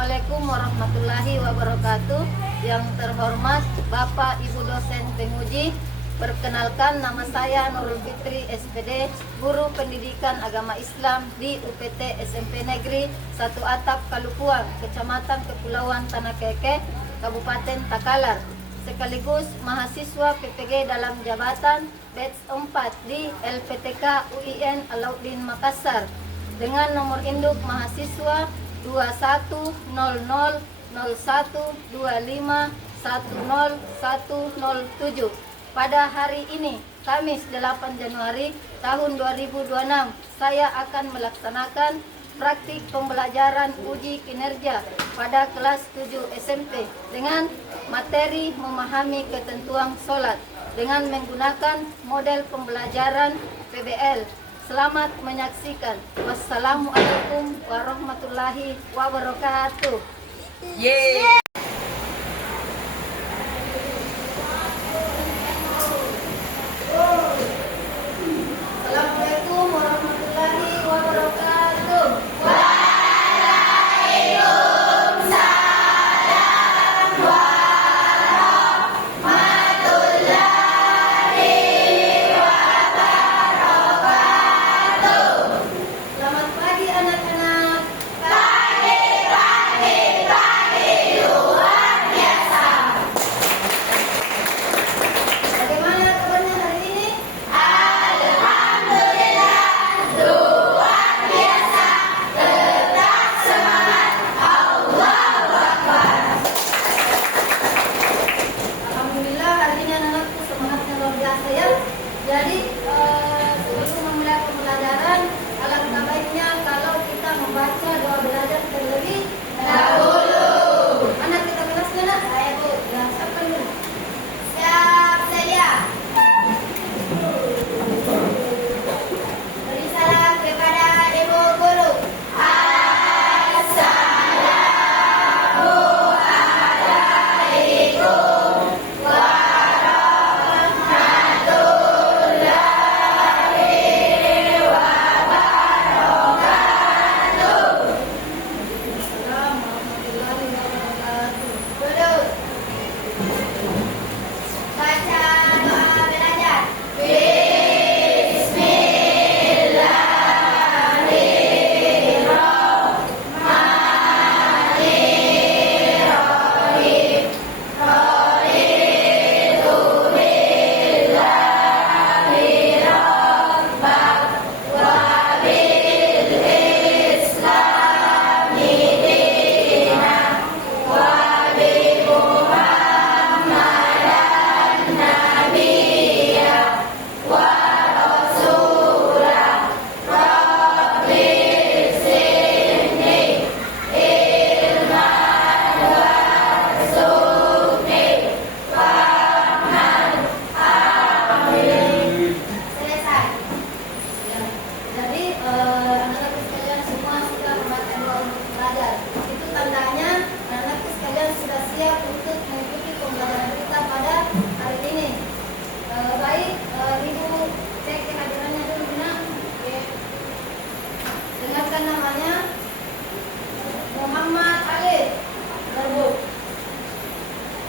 Assalamualaikum warahmatullahi wabarakatuh. Yang terhormat Bapak Ibu dosen penguji, perkenalkan nama saya Nurul Fitri SPD, Guru Pendidikan Agama Islam di UPT SMP Negeri 1 Atap Kalukuang, Kecamatan Kepulauan Tanah Keke, Kabupaten Takalar, sekaligus mahasiswa PPG dalam jabatan batch 4 di LPTK UIN Alauddin Makassar dengan nomor induk mahasiswa 21010125101007. Pada hari ini, Kamis 8 Januari tahun 2026, saya akan melaksanakan praktik pembelajaran uji kinerja pada kelas 7 SMP dengan materi memahami ketentuan sholat dengan menggunakan model pembelajaran PBL. Selamat menyaksikan. Wassalamualaikum warahmatullahi wabarakatuh. Yeay. Assalamualaikum warahmatullahi wabarakatuh. Selamat pagi anak-anak. Bagaimana kabarnya hari ini? Alhamdulillah hari ini anak-anakku semangatnya luar biasa ya. Jadi sebelum memulai pembelajaran, alangkah baiknya kalau kita membaca doa belajar terlebih dahulu. Anak kita kelasnya nak? Saya Bu. Ya, siapa dulu? Siap, saya. Beri salam kepada Ibu Guru. Warahmatullahi wabarakatuh. Duduk. Baca doa belajar. Selesai. Ya. Jadi anak-anak sekalian semua sudah membaca doa untuk belajar. Itu tandanya anak-anak sekalian sudah siap untuk mengikuti pembelajaran kita pada hari ini. Baik, Ibu cek kehadirannya dulu nak. Oke. Dengarkan namanya. Muhammad Alif. Ibu.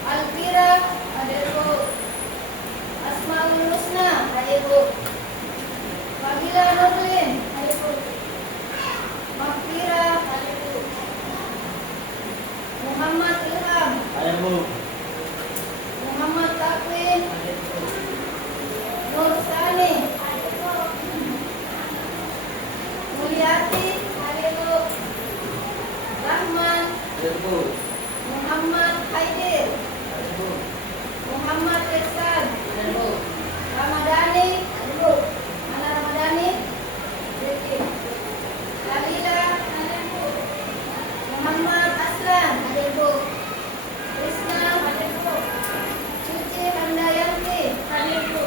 Alfira, ada Ibu. Asmaul Husna, ada Ibu. Fadila Nurlin, ada Ibu. Makfira, ada Ibu. Muhammad Ilham, Ada Bu. Muhammad Takwin, Nur Sani, Mulyati, ada Ibu. Rahman, Ada Bu. Muhammad Haidir, Ada Bu. Muhammad Ihsan, Ada Bu. Ramadhani, ada Ibu. Mana Ramadhani? Riki. Dalila, ada Ibu. Muhammad Aslan, ada Ibu. Krisna, ada Ibu. Suci Handayanti, ada Ibu.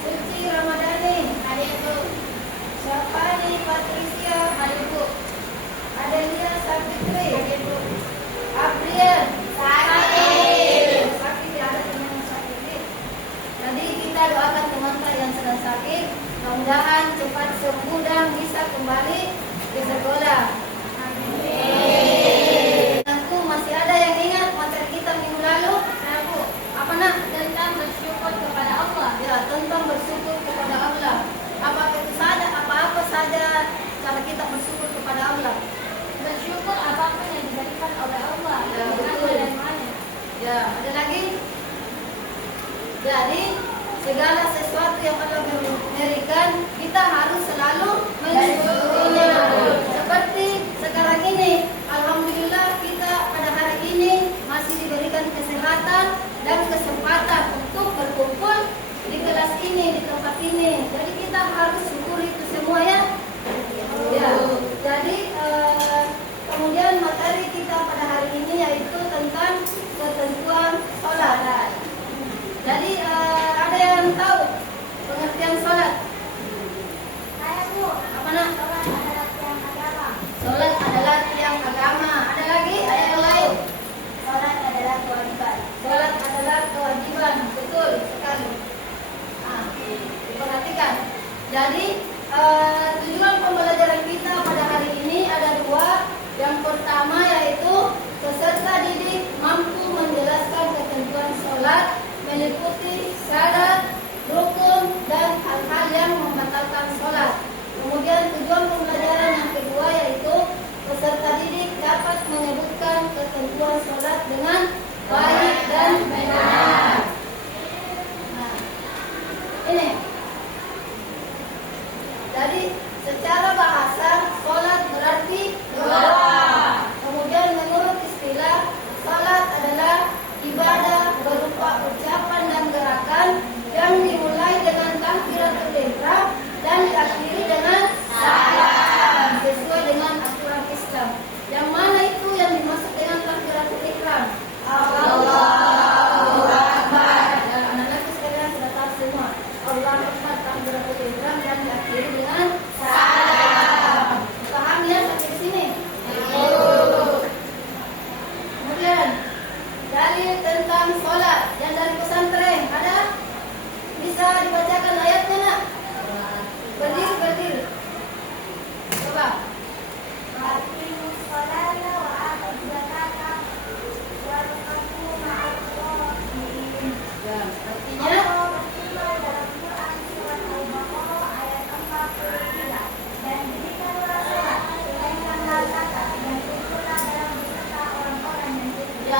Suci Ramadhani, ada Ibu. Syafani Patricia, ada Ibu. Adelia Sabitri, ada Ibu. Aprian, sakit. Sakit ya, ada teman yang sakit. Jadi kita doakan teman yang sedang sakit, mudah-mudahan cepat sembuh dan bisa kembali ke sekolah. Amin.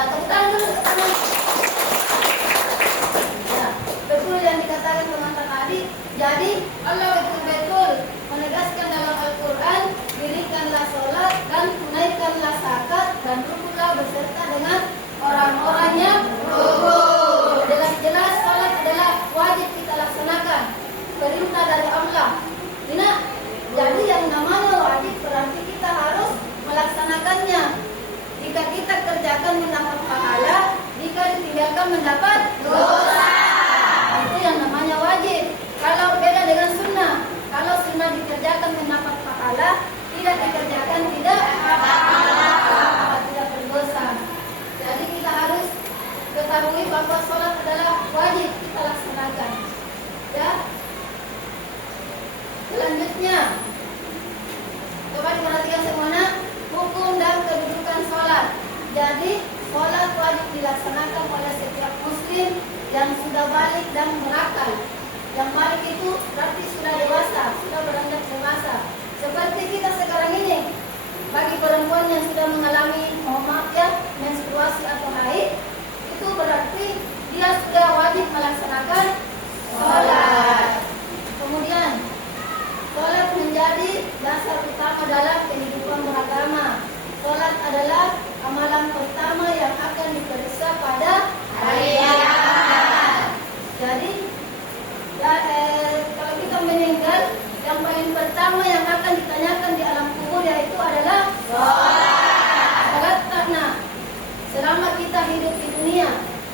tepuk tangan dulu. Ya, betul yang dikatakan pengantar tadi. Jadi Allah betul-betul menegaskan dalam Al-Quran, dirikanlah sholat dan tunaikanlah zakat dan rukunlah beserta dengan orang-orangnya rukun. Jelas-jelas sholat adalah wajib kita laksanakan, perintah dari Allah. Jadi yang namanya wajib berarti kita harus melaksanakannya. Jika kita kerjakan mendapat pahala, jika ditinggalkan mendapat dosa. Itu yang namanya wajib. Kalau beda dengan sunnah, kalau sunnah dikerjakan mendapat pahala, tidak dikerjakan tidak pahala, tidak berdosa. Jadi kita harus ketahui bahwa sholat adalah wajib kita laksanakan. Ya. Selanjutnya, coba diperhatikan semuanya, hukum dan kedudukan sholat. Jadi sholat wajib dilaksanakan oleh setiap muslim yang sudah balik dan berakal. Yang balik itu berarti sudah dewasa, sudah beranjak dewasa. Seperti kita sekarang ini, bagi perempuan yang sudah mengalami menstruasi atau haid, itu berarti dia sudah wajib melaksanakan sholat. Kemudian sholat menjadi dasar utama dalam kehidupan beragama. Sholat adalah amalan pertama yang akan diperiksa pada hari kiamat. Jadi kalau kita meninggal, yang paling pertama yang akan ditanyakan di alam kubur yaitu adalah sholat. Sholat karena selama kita hidup di dunia,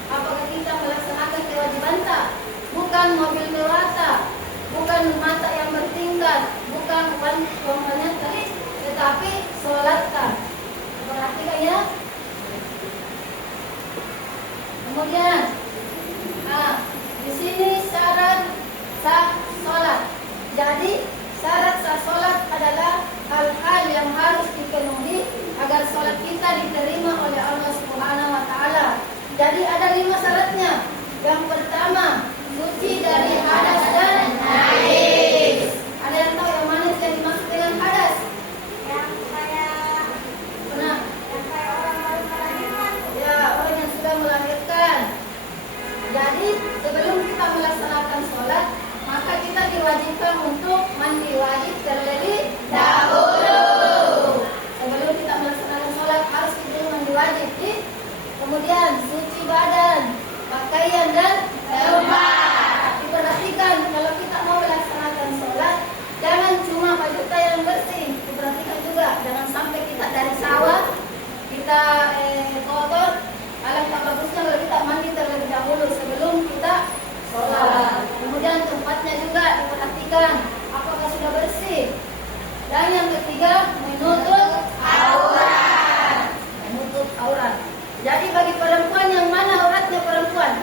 apakah kita melaksanakan kewajiban tak? Bukan mobil mewah tak, bukan mata yang bertingkat, bukan uang banyak kali, tetapi sholat tak. Perhatikan ya. Kemudian, di sini syarat sah sholat. Jadi syarat sah sholat adalah hal-hal yang harus dipenuhi agar sholat kita diterima oleh Allah Subhanahu Wa Taala. Jadi ada 5 syaratnya. Yang pertama, suci dari hadas dan najis. Ada yang tahu yang mana yang dimaksud dengan hadas? Yang kayak orang baru melahirkan. Ya, orang yang sudah melahirkan. Jadi sebelum kita melaksanakan sholat, maka kita diwajibkan untuk mandi wajib terlebih dahulu. Sebelum kita melaksanakan sholat harus dulu mandi wajib. Kemudian suci badan, pakaian dan tempat. Diperhatikan kalau kita mau melaksanakan sholat, jangan cuma baju kita yang bersih. Diperhatikan juga, jangan sampai kita dari sawah kita kotor. Alangkah bagusnya kalau kita mandi terlebih dahulu sebelum kita sholat. Kemudian tempatnya juga diperhatikan apakah sudah bersih. Dan yang ketiga, menutup aurat. Menutup aurat. Jadi bagi perempuan, yang mana auratnya perempuan?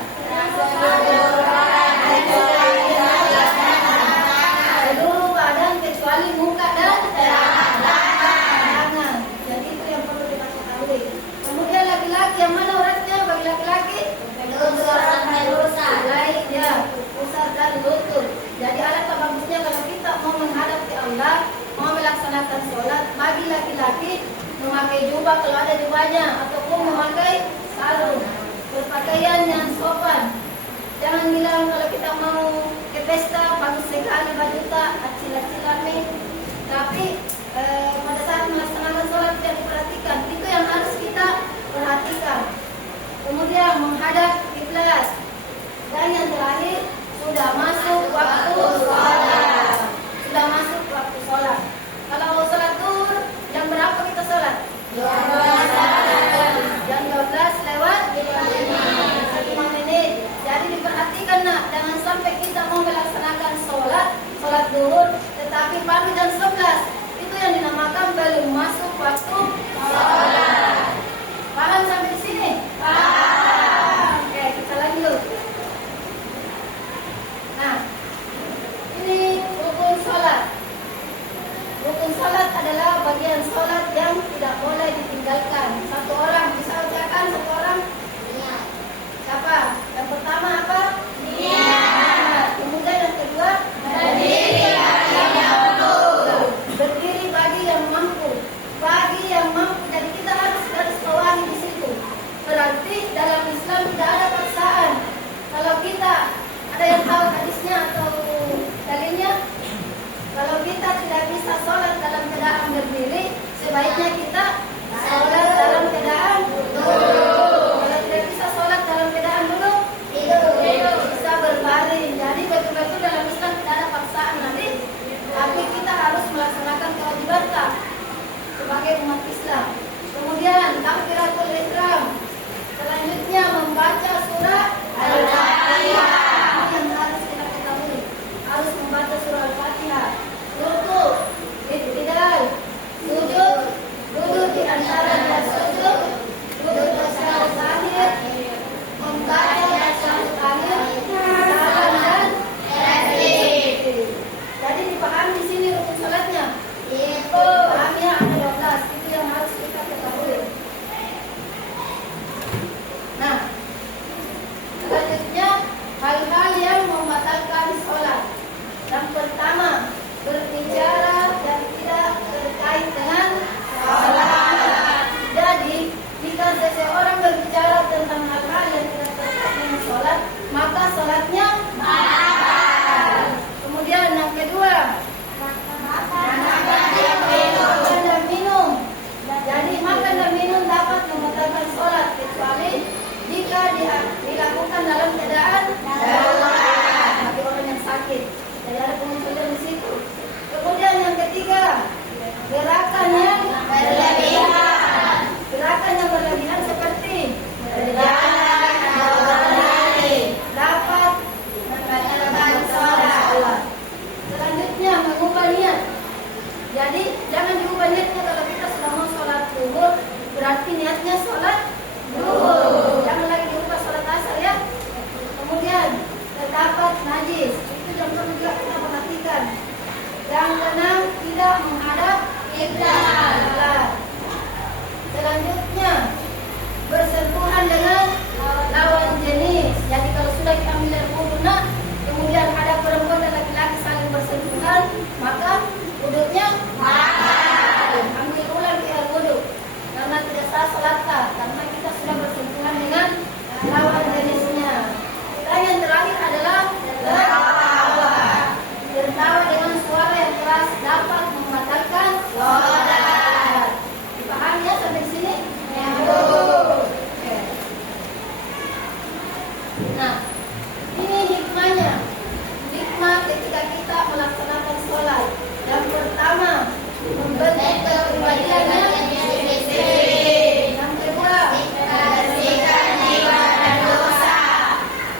Seluruh badan kecuali muka dan tangan. Jadi itu yang perlu diketahui. Kemudian laki-laki, yang mana auratnya bagi laki-laki? Pusar dan lutut. Jadi alangkah bagusnya kalau kita mau menghadap ke Allah, mau melaksanakan sholat, bagi laki-laki memakai jubah kalau ada jubahnya, ataupun memakai sarung, berpakaian yang sopan. Jangan bilang kalau kita mau ke pesta bagus sekali baju tak acil-acilami, tapi pada saat melaksanakan sholat tidak diperhatikan. Itu yang harus kita perhatikan. Kemudian menghadap kiblat. Dan yang terakhir, sudah masuk waktu sholat. Sudah masuk waktu sholat. Kalau sholat zuhur, jam berapa kita sholat? Jam 12 lewat 5 menit. Jadi diperhatikan nak, jangan sampai kita mau melaksanakan sholat zuhur, tetapi baru jam 11. Itu yang dinamakan belum masuk waktu sholat. kecuali jika dilakukan dalam keadaan darurat bagi orang yang sakit. Jadi ada pengusulan di situ. Kemudian yang ketiga, gerakan yang berlebihan. Gerakan yang berlebihan seperti berjalan, berlari, dapat membatalkan sholat. Selanjutnya mengubah niat. Jadi jangan diubah niatnya kalau kita sudah mau sholat zuhur, berarti niatnya sholat zuhur. Jangan lagi diubah sholat asar ya. Kemudian terdapat najis, itu yang perlu juga kita perhatikan. Yang keenam, tidak menghadap kiblat. Selanjutnya bersentuhan dengan lawan jenis. Jadi kalau sudah kita ambil wudu kemudian ada perempuan dan laki-laki saling bersentuhan, maka wudhunya batal. Ambil ulang air wudu karena tidak sah salatnya, karena kita sudah bersentuhan dengan lawan jenisnya. Dan yang terakhir adalah tertawa. Tertawa dengan suara yang keras dapat membatalkan sholat. Dipahami ya sampai sini? Ya. Oke. Nah, ini hikmahnya. Hikmah ketika kita melaksanakan sholat. Yang pertama, membentuk kepribadian yang suci. Yang kedua, membersihkan jiwa dan dosa.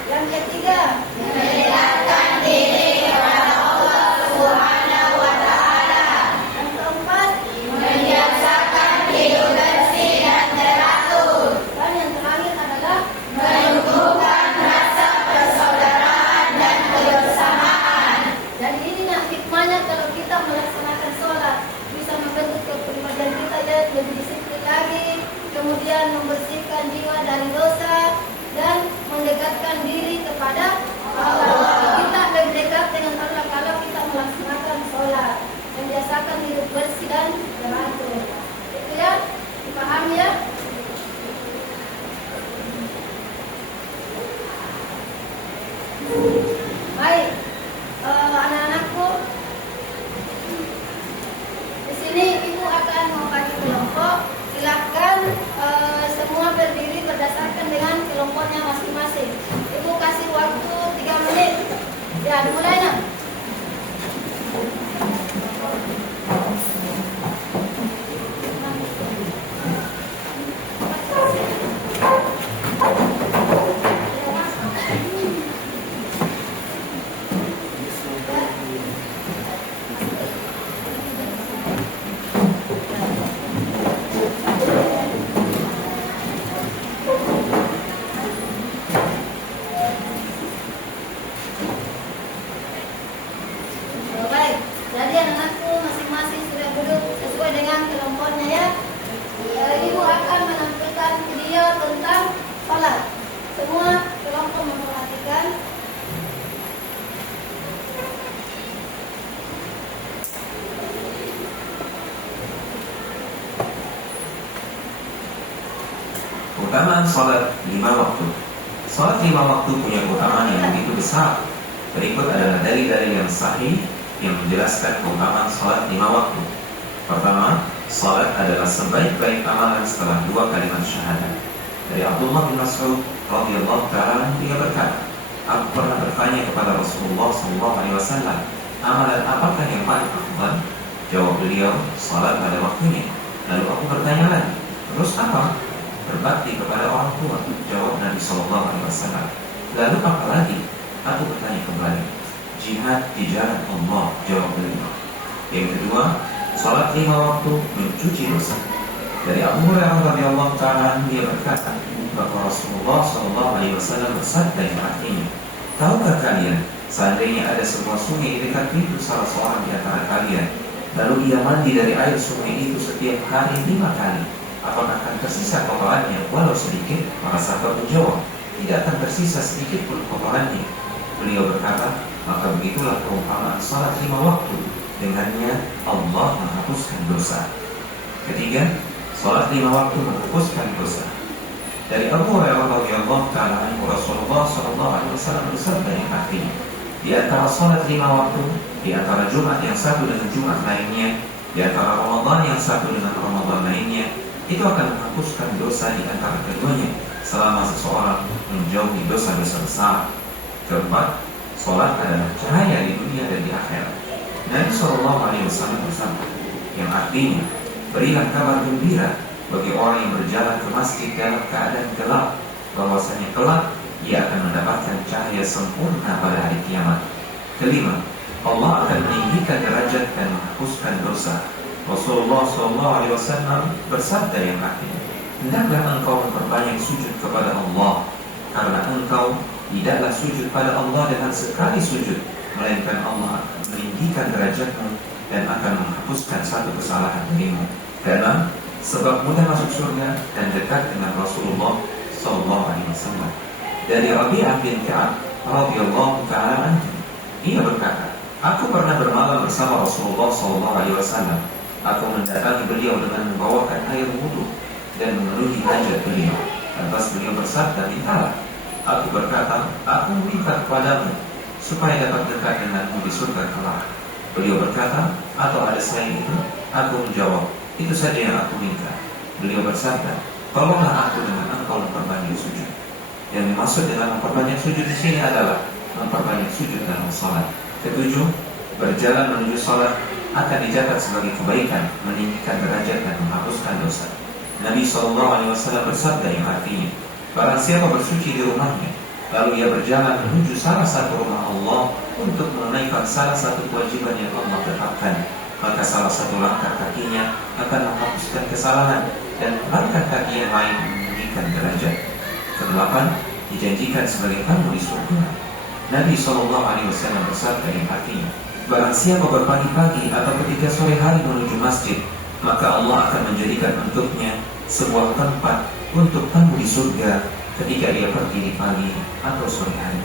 Yang ketiga, mendekatkan diri kepada Allah Subhanahu wa Ta'ala. Yang keempat, membiasakan hidup bersih dan teratur. Dan yang terakhir adalah menumbuhkan rasa persaudaraan dan kebersamaan. Dan ini hikmahnya kalau kita melaksanakan sholat, bisa membentuk kepribadian kita lebih disiplin lagi, kemudian membersihkan jiwa dari dosa dan mendekatkan diri kepada Allah. Kita lebih dekat dengan Allah kalau kita melaksanakan sholat, membiasakan hidup bersih dan teratur. Itu ya, dipahami ya? Baik, anak-anakku, di sini ibu akan membagi kelompok. Silakan semua berdiri berdasarkan dengan kelompoknya masing-masing. Ibu kasih waktu 3 menit. Ya, dimulai nah. Jadi anak-anakku masing-masing sudah duduk sesuai dengan kelompoknya ya. Ibu akan menampilkan video tentang sholat. Semua kelompok memperhatikan. Keutamaan sholat 5 waktu. Sholat 5 waktu punya keutamaan yang begitu besar. Berikut adalah dalil-dalil yang sahih yang menjelaskan keutamaan sholat 5 waktu. Pertama, sholat adalah sebaik-baik amalan setelah 2 kalimat syahadat. Dari Abdullah bin Mas'ud radhiyallahu ta'ala dia berkata, aku pernah bertanya kepada Rasulullah SAW, amalan apakah yang paling afdal? Jawab beliau, sholat pada waktunya. Lalu aku bertanya lagi, terus apa? Berbakti kepada orang tua. Jawab Nabi SAW. Lalu apa lagi? Aku bertanya kembali, jihad di jalan Allah. Jawab beliau. Yang kedua, salat 5 waktu mencuci dosa. Dari Abu Hurairah radhiyallahu ta'ala dia berkata bahwa Rasulullah SAW bersabda yang artinya, tahukah kalian seandainya ada sebuah sungai di dekat pintu salah seorang di antara kalian, lalu ia mandi dari air sungai itu setiap hari 5 kali, apakah akan tersisa kotorannya walau sedikit? Maka sahabat menjawab, tidak akan tersisa sedikit pun kotorannya. Beliau berkata, maka begitulah perumpamaan salat 5 waktu, dengannya Allah menghapuskan dosa. Ketiga, salat 5 waktu menghapuskan dosa. Dari Abu Hurairah radhiyallahu ta'ala anhu, Rasulullah SAW bersabda yang artinya, di antara salat 5 waktu, di antara Jumat yang satu dengan Jumat lainnya, di antara Ramadan yang satu dengan Ramadan lainnya, itu akan menghapuskan dosa di antara keduanya selama seseorang menjauhi dosa-dosa besar. Keempat, sholat adalah cahaya di dunia dan di akhirat. Nabi SAW bersabda, yang artinya, berilah kabar gembira bagi orang yang berjalan ke masjid dalam keadaan gelap, bahwasanya kelak ia akan mendapatkan cahaya sempurna pada hari kiamat. Kelima, Allah akan meninggikan derajat dan menghapuskan dosa. Rasulullah SAW bersabda yang artinya, hendaklah engkau memperbanyak sujud kepada Allah, karena engkau tidaklah sujud pada Allah dengan sekali sujud, melainkan Allah akan meninggikan derajatmu dan akan menghapuskan satu kesalahan darimu. Karena sebab mudah masuk surga dan dekat dengan Rasulullah SAW. Dari Rabi'ah bin Ka'ab radhiyallahu ta'ala anhu, ia berkata, aku pernah bermalam bersama Rasulullah SAW. Aku mendatangi beliau dengan membawakan air wudhu dan memenuhi hajat beliau. Lantas beliau bersabda, mintalah. Aku berkata, aku meminta kepadamu supaya dapat dekat denganmu di surga kelak. Beliau berkata, atau ada selain itu? Aku menjawab, itu saja yang aku minta. Beliau bersabda, tolonglah aku dengan engkau memperbanyak sujud. Yang dimaksud dengan memperbanyak sujud di sini adalah memperbanyak sujud dalam salat. Ketujuh, berjalan menuju salat akan dicatat sebagai kebaikan, meninggikan derajat dan menghapuskan dosa. Nabi SAW bersabda yang artinya, barang siapa bersuci di rumahnya, lalu ia berjalan menuju salah satu rumah Allah untuk menunaikan salah satu kewajiban yang Allah tetapkan, maka salah satu langkah kakinya akan menghapuskan kesalahan dan langkah kaki yang lain meninggikan derajat. Kedelapan, dijanjikan sebagai tamu di surga. Nabi SAW bersabda yang artinya, barang siapa berpagi-pagi atau ketika sore hari menuju masjid, maka Allah akan menjadikan untuknya sebuah tempat untuk tamu di surga ketika dia pergi di pagi atau sore hari.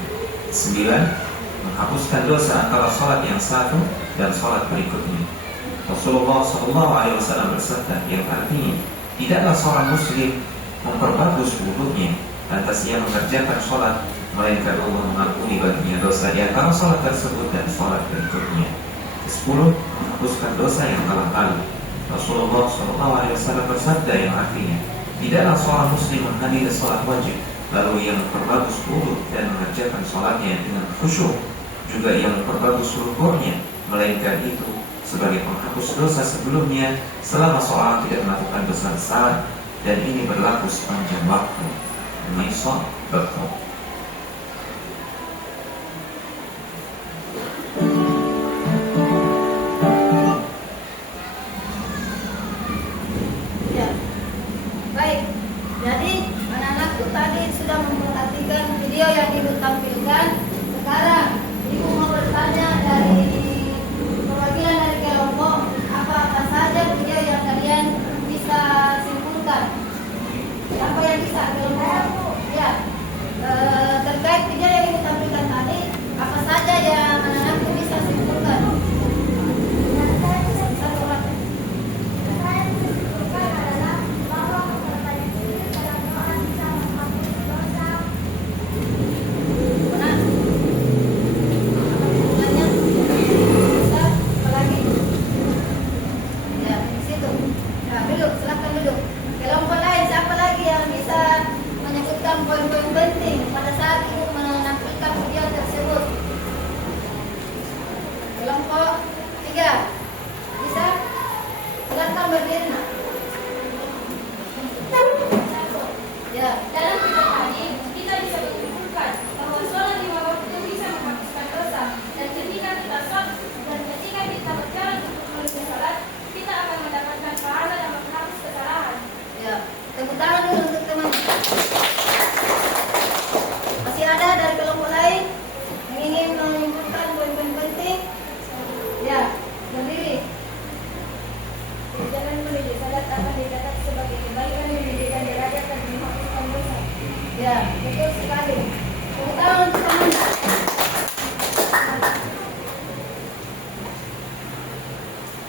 9. Menghapuskan dosa antara sholat yang satu dan sholat berikutnya. Rasulullah SAW bersabda yang artinya, tidaklah seorang muslim memperbagus wudunya lantas ia mengerjakan sholat, melainkan Allah mengampuni baginya dosa di antara sholat tersebut dan sholat berikutnya. 10. Menghapuskan dosa yang telah lalu. Rasulullah SAW bersabda yang artinya, tidaklah seorang muslim menghadiri sholat wajib lalu ia memperbagus wudu dan mengerjakan sholatnya dengan khusyuk, juga ia memperbagus ruku'nya, melainkan itu sebagai penghapus dosa sebelumnya selama seorang tidak melakukan dosa besar, dan ini berlaku sepanjang waktu. Maisah betul. Ya, baik. Jadi anak-anakku tadi sudah memperhatikan video yang ibu tampilkan. Sekarang ibu mau bertanya dari perwakilan dari kelompok, apa saja video yang kalian bisa simpulkan? Siapa yang bisa kelompok? Ya, terkait video yang ibu tampilkan tadi, apa saja yang anak-anakku bisa simpulkan? Satu orang. Mana? Tanya. Bisa? Apa lagi? Ya, di situ. Nah, duduk, silakan duduk. Kelompok lain, siapa lagi yang bisa menyebutkan poin-poin penting pada saat ibu menampilkan video tersebut? Kelompok 3 bisa? Silakan berdiri. Nak. Ya, Dalam video tadi, kita bisa menyimpulkan bahwa sholat 5 waktu bisa menghapuskan dosa, dan ketika kita berjalan untuk menuju sholat, kita akan mendapatkan pahala dan menghapus kesalahan. ya. Tepuk tangan dulu untuk teman. Masih ada dari kelompok lain yang ingin menyimpulkan poin-poin penting? Ya, berdiri. Jalan menuju sholat akan dicatat sebagai kebaikan yang menjadikan derajat dan menghapuskan dosa. Ya, betul sekali. Tepuk tangan untuk teman.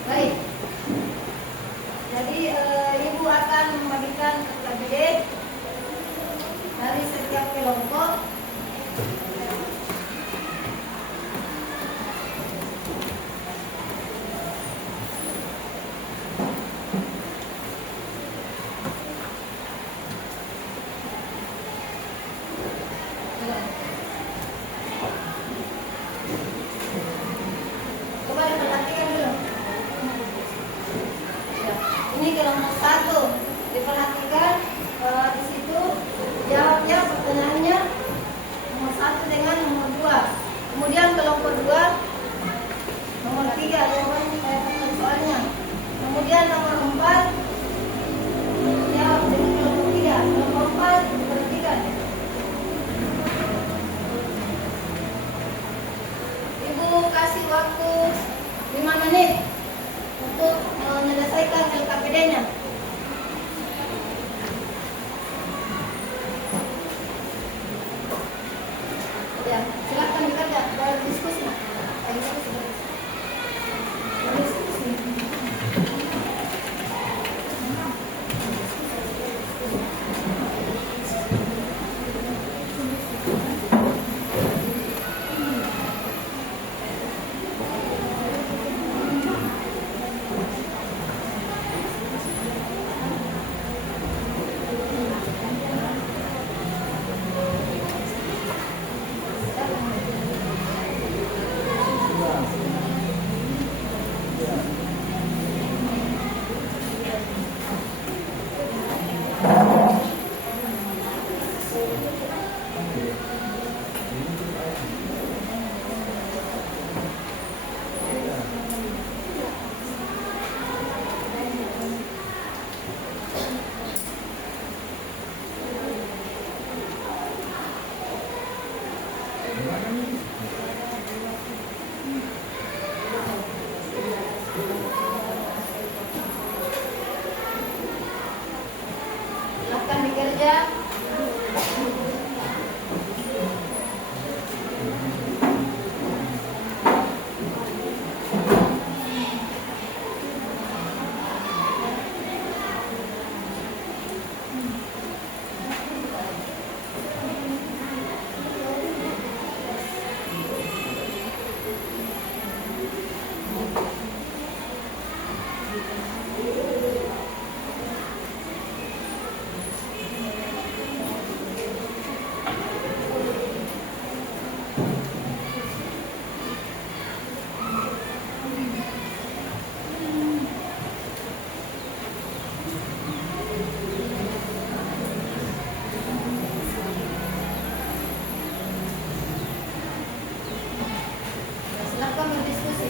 Baik. Jadi ibu akan membagikan KBD dari setiap kelompok. Ya, silakan dikerja. Berdiskusi. Ayo kita berdiskusi. Silakan dikerja. Silakan berdiskusi.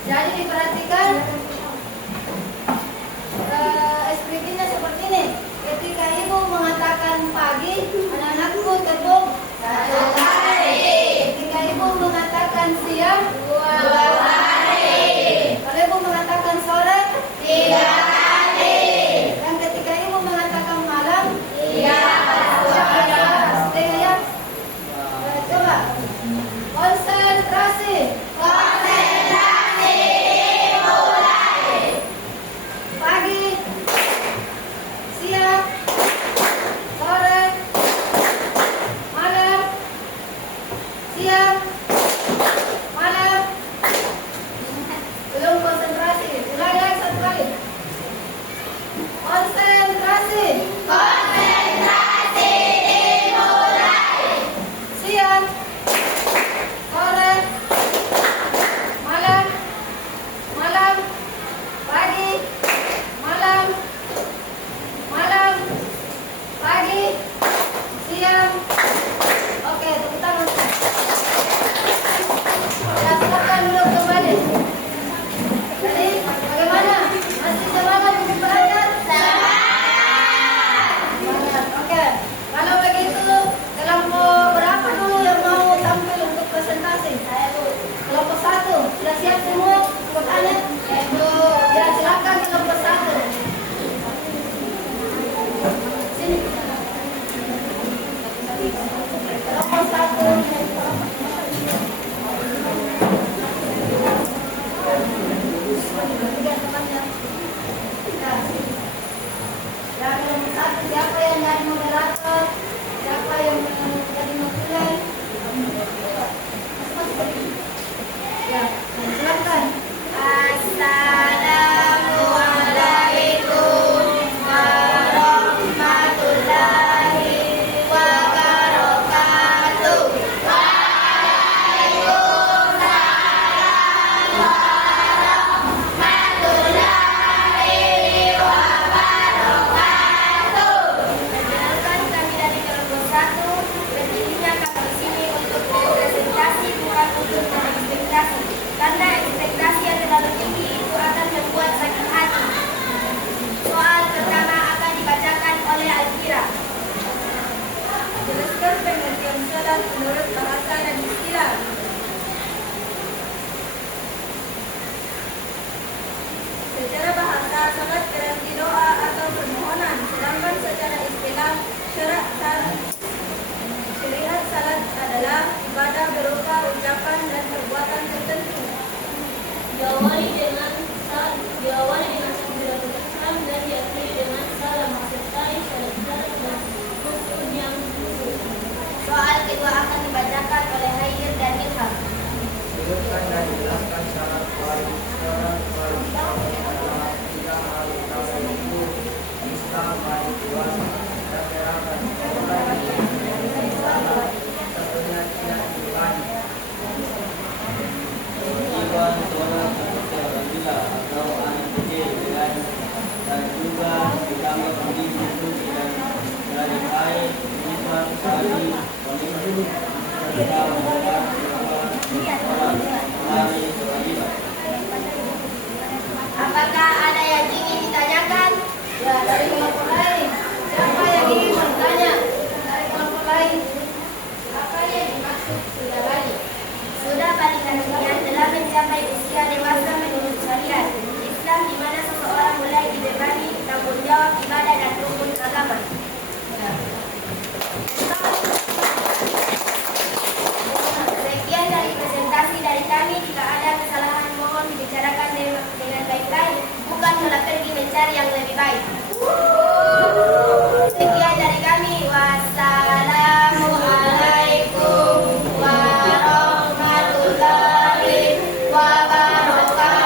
Jadi diperhatikan ekspresinya seperti ini. Ketika ibu mengatakan pagi, anak-anakku tepuk satu kali. Ketika ibu mengatakan siang, dua kali. Kalau ibu mengatakan sore, tiga kali. Dan ketika ibu mengatakan malam, tiga kali. Ya. Coba konsentrasi. Konsentrasi mulai. Pagi, siang, sore, malam, siang, malam. Belum konsentrasi. Ulangi lagi satu kali. Konsentrasi. Konsentrasi dimulai. Siang, sore, malam, malam, pagi, malam, malam, pagi, siang. Oke, tepuk tangan. Ya, silakan duduk kembali. Jadi, bagaimana? Masih semangat untuk belajar? Semangat. Oke. Kalau begitu, kelompok berapa dulu yang mau tampil untuk presentasi? Saya dulu. Kelompok 1, sudah siap semua? Pertanyaan? Ya, silakan kelompok 1. Sini. Kelompok 1. Ya, kelompok 1, siapa yang jadi moderator? Siapa yang jadi moderator? Ya, silakan. Assalamualaikum warahmatullahi wabarakatuh. Waalaikumsalam warahmatullahi wabarakatuh. Perkenalkan, kami dari kelompok 1. Berdirinya kami di sini untuk berpresentasi, bukan untuk berekspektasi. Karena ekspektasi yang terlalu tinggi itu akan membuat sakit hati. Soal pertama akan dibacakan oleh Alkira. Jelaskan pengertian salat menurut bahasa dan istilah. Secara bahasa, salat berarti doa atau permohonan, sedangkan secara istilah syariat salat adalah ibadah berupa ucapan dan perbuatan tertentu. Diawali dengan takbiratul ihram dan diakhiri dengan salam sertai syarat-syarat dan rukun yang khusus. Soal kedua akan dibacakan oleh Haidir dan Ilham. Sebutkan dan jelaskan syarat kualifikasi adalah tidak harus kawin itu Islam baik puasa dan terapan tentunya tidak diulangi. Tujuan sholat seperti orang gila atau anak kecil dan juga ditambah penting itu dari air, minyak, tadi, kondisi, serta mendapat Apakah ada yang ingin ditanyakan? Ya, dari kelompok lain. Siapa yang ingin bertanya? Dari kelompok lain. Apa yang dimaksud sudah balik? Sudah balik artinya telah mencapai usia dewasa menurut syariat Islam, di mana seseorang mulai dibebani tanggung jawab ibadah dan rukun agama. Ya. Sekian dari presentasi dari kami. Jika ada kesalahan mohon dibicarakan dengan baik-baik, bukan malah pergi mencari yang lebih baik. Sekian dari kami. Wassalamualaikum warahmatullahi wabarakatuh.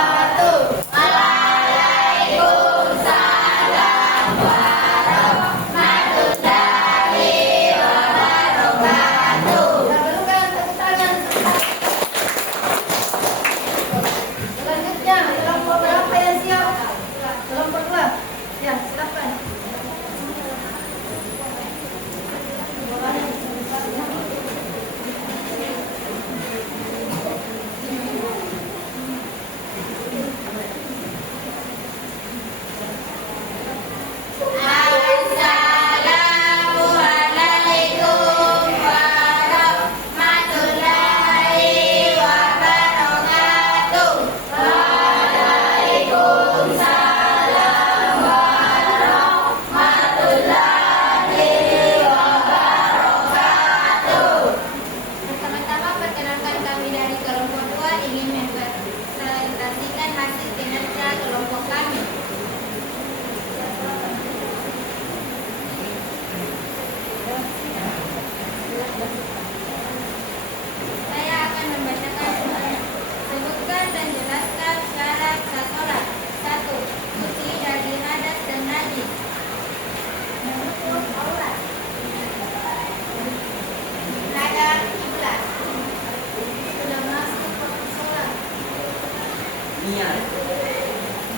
niat.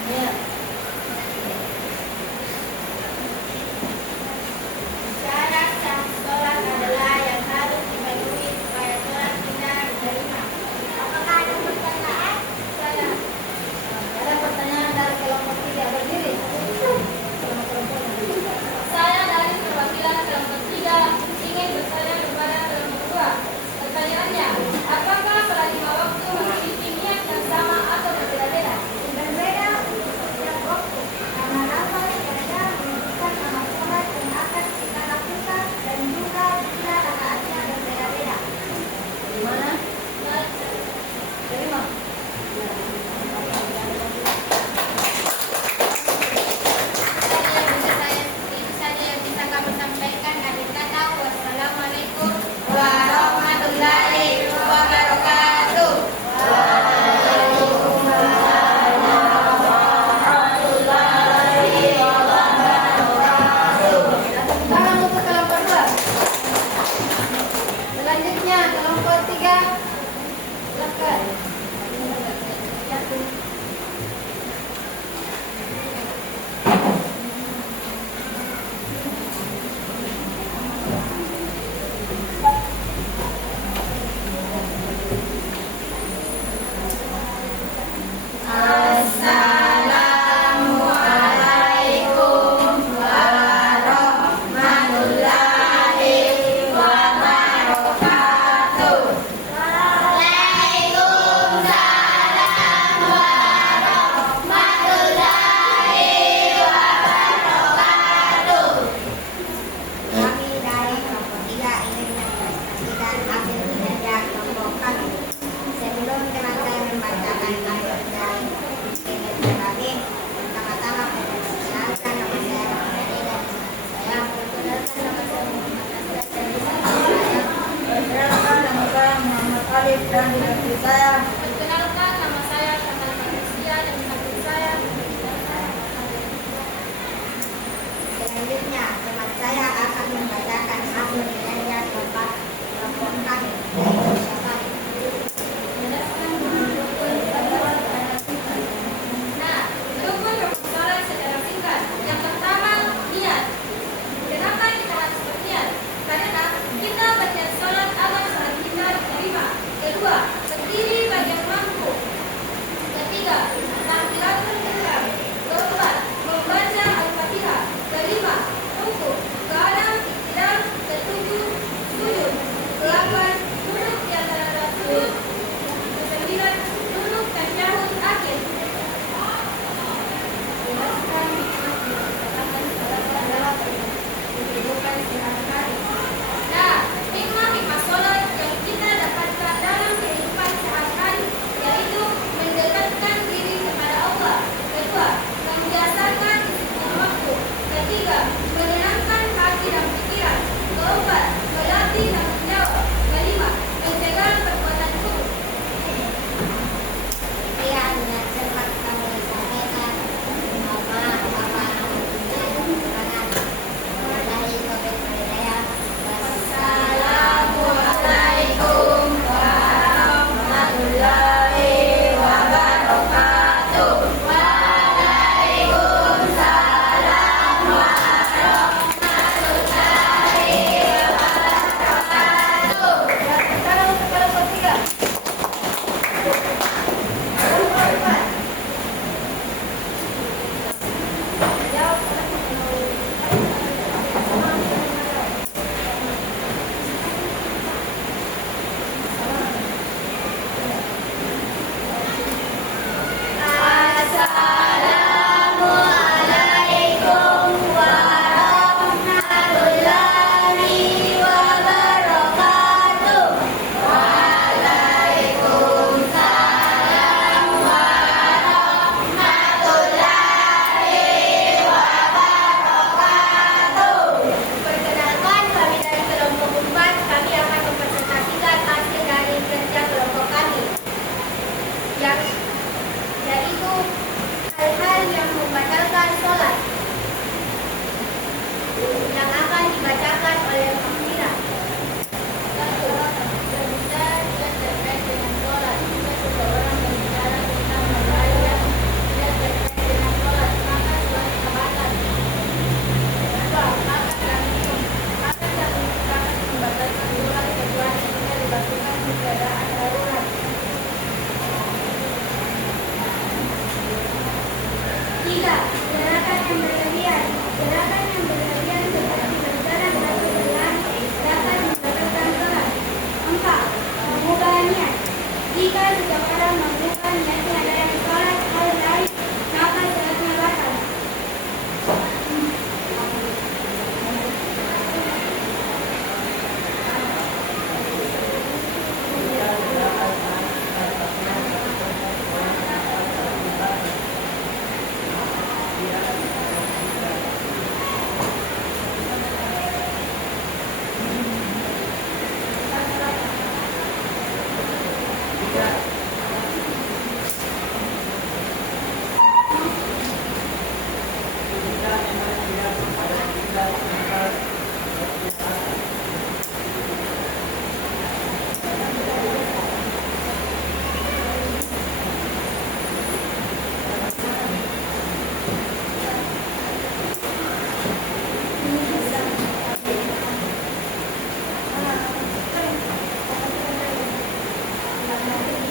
Ya. Syarat sah sholat adalah yang harus dipenuhi supaya sholat kita diterima. Apakah ada pertanyaan? Saya. Ada pertanyaan dari kelompok 3 berdiri. Saya dari perwakilan kelompok 3 ingin bertanya kepada kelompok 2. Pertanyaannya, apakah sholat 5 waktu memiliki niat yang sama atau berbeda-beda? Berbeda. Tiga, gerakan yang berlebihan. Gerakan yang berlebihan seperti berjalan batu berlari dapat membatalkan sholat. Empat, mengubah niat. Jika seseorang mengubah niatnya dari sholat atau lain, maka sholatnya batal.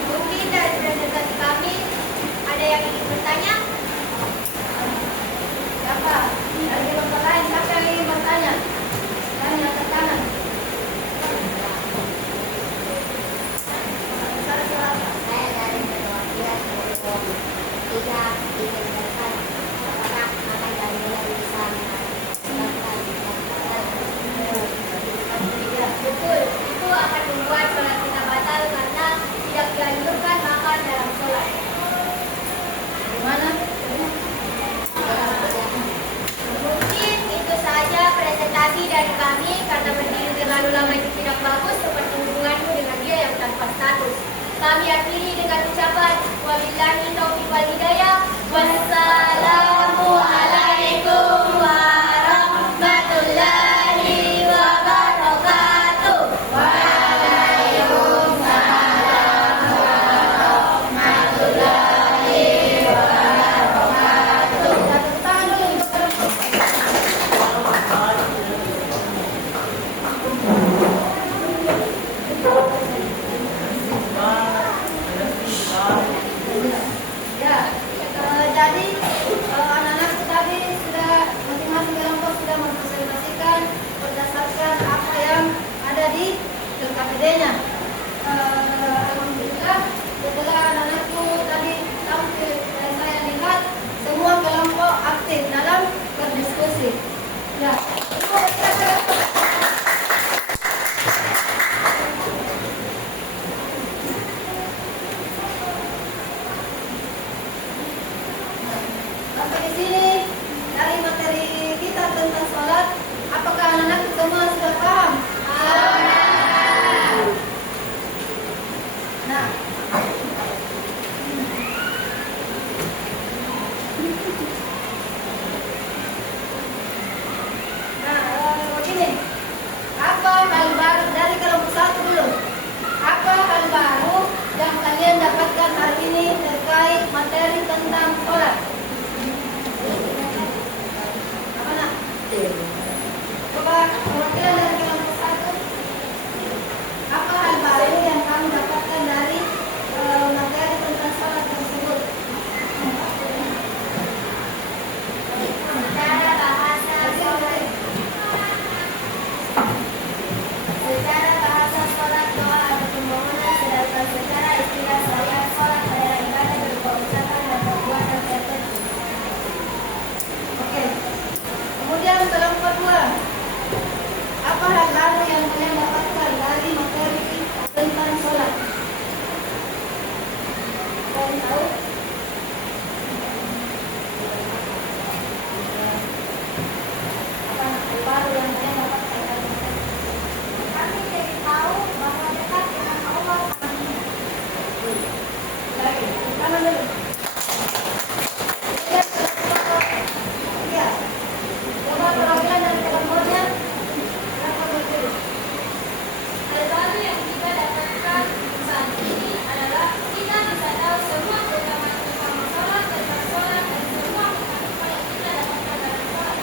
Mungkin dari presentasi kami ada yang ingin bertanya? Siapa? Dari kelompok lain, siapa yang ingin bertanya? Tanya ke kanan. Saya dari perwakilan kelompok 3 ingin bertanya, apakah makan daging bisa menyebabkan Ya, betul. Itu akan membuat sholat kita batal karena tidak dianjurkan makan dalam sholat. Gimana? Mungkin itu saja presentasi dari kami karena berdiri terlalu lama itu tidak bagus seperti hubunganmu dengan dia yang tanpa status. Kami akhiri dengan ucapan wabillahi taufiq wal hidayah. Wassalamu alaikum warahmatullahi wabarakatuh. Tepuk tangan dulu untuk kelompok. Ya, jadi anak-anak tadi sudah masing-masing kelompok sudah mempresentasikan berdasarkan apa yang ada di KPD-nya. Alhamdulillah setelah anak-anakku tadi tampil dan saya lihat semua kelompok aktif dalam berdiskusi. Ya, itu kira-kira. Sampai di sini dari materi kita tentang sholat, apakah anak-anak semua sudah paham? Nah, begini, apa hal baru dari kelompok satu dulu? Apa hal baru yang kalian dapatkan hari ini terkait materi tentang sholat? Apa nak? Coba perwakilan dari kelompok satu. Apa hal baru yang kamu dapatkan dari materi tentang sholat tersebut? Secara bahasa sholat, doa atau permohonan, sedangkan secara istilah sholat adalah ibadah berupa ucapan dan perbuatan tertentu. Oke. Kemudian kelompok dua. Apa hal baru yang kalian dapatkan dari materi tentang sholat? Kalian tahu? Apa hal baru yang kalian dapatkan dari materi? Kami jadi tahu bahwa dekat dengan Allah. Lagi, kanan dulu. Ya. Coba perwakilan dari kelompoknya. Apa betul? Hal baru yang kita dapatkan saat ini adalah kita bisa tahu semua keutamaan sholat, tentang sholat, dan semua keutamaan yang kita dapatkan dalam sholat.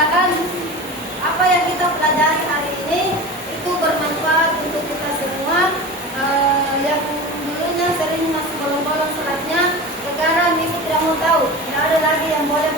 mudah-mudahan apa yang kita pelajari hari ini itu bermanfaat untuk kita semua. Yang dulunya sering masuk bolong-bolong suratnya, sekarang itu tidak mau tahu, tidak ada lagi yang boleh